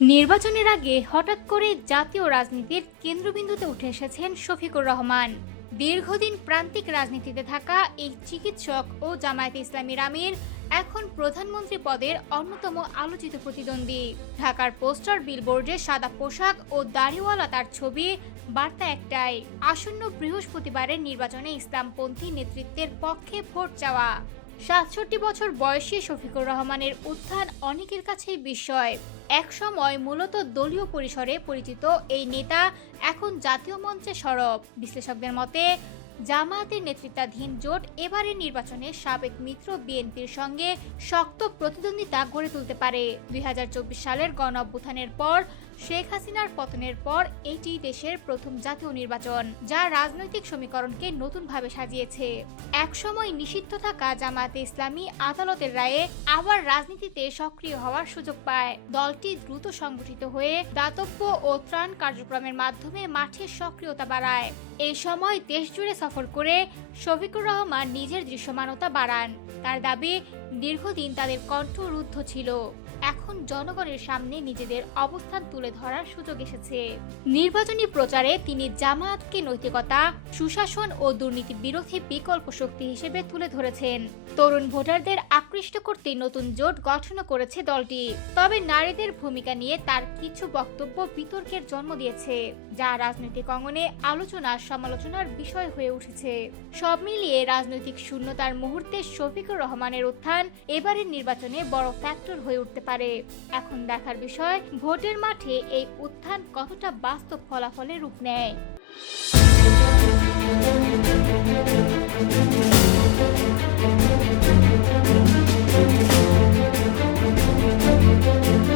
নির্বাচনের আগে হঠাৎ করে জাতীয় রাজনীতির কেন্দ্রবিন্দুতে উঠে এসেছেন শফিকুর রহমান। দীর্ঘদিন প্রান্তিক রাজনীতিতে থাকা এই চিকিৎসক ও জামায়াতে ইসলামীর আমির এখন প্রধানমন্ত্রী পদের অন্যতম আলোচিত প্রতিদ্বন্দ্বী। ঢাকার পোস্টার বিলবোর্ডে সাদা পোশাক ও দাড়িওয়ালা তার ছবি, বার্তা একটাই, আসন্ন বৃহস্পতিবারের নির্বাচনে ইসলামপন্থী নেতৃত্বের পক্ষে ভোট চাওয়া। ৬৭ বছর বয়সী শফিকুর রহমানের উত্থান অনেকের কাছেই বিস্ময়। একসময় মূলত দলীয় পরিসরে পরিচিত এই নেতা এখন জাতীয় মঞ্চে সরব। বিশ্লেষকদের মতে জামায়াতের নেতৃত্বাধীন জোট এবারের নির্বাচনে সাবেক মিত্র বিএনপির সঙ্গে শক্ত প্রতিদ্বন্দ্বিতা গড়ে তুলতে পারে। ২০২৪ সালের গণঅভ্যুত্থানের পর শেখ হাসিনার পতনের পর এটি দেশের প্রথম জাতীয় নির্বাচন, যা রাজনৈতিক সমীকরণকে নতুনভাবে সাজিয়েছে। একসময় নিষিদ্ধ থাকা জামায়াতে ইসলামী আদালতের রায়ে আবার রাজনীতিতে সক্রিয় হওয়ার সুযোগ পায়। দলটি দ্রুত সংগঠিত হয়ে দাতব্য ও ত্রাণ কার্যক্রমের মাধ্যমে মাঠে সক্রিয়তা বাড়ায়। এই সময় দেশজুড়ে সফর করে শফিকুর রহমান নিজের দৃশ্যমানতা বাড়ান। তার দাবি, দীর্ঘদিন তাদের কণ্ঠ রুদ্ধ ছিল, এখন জনগণের সামনে নিজেদের অবস্থান তুলে ধরার সুযোগ এসেছে। নির্বাচনী প্রচারে তিনি জামায়াতকে নৈতিকতা, সুশাসন ও দুর্নীতি বিরোধী বিকল্প শক্তি হিসেবে তুলে ধরেছেন। তরুণ ভোটারদের আকৃষ্ট করতে নতুন জোট গঠন করেছে দলটি। তবে নারীদের ভূমিকা নিয়ে তার কিছু বক্তব্য বিতর্কের জন্ম দিয়েছে, যা রাজনৈতিক অঙ্গনে আলোচনা সমালোচনার বিষয় হয়ে উঠেছে। সব মিলিয়ে রাজনৈতিক শূন্যতার মুহূর্তে শফিকুর রহমানের উত্থান এবারের নির্বাচনে বড় ফ্যাক্টর হয়ে উঠতে পারে। এখন দেখার বিষয়, ভোটের মাঠে এই উত্থান কতটা বাস্তব ফলাফলে রূপ নেয়।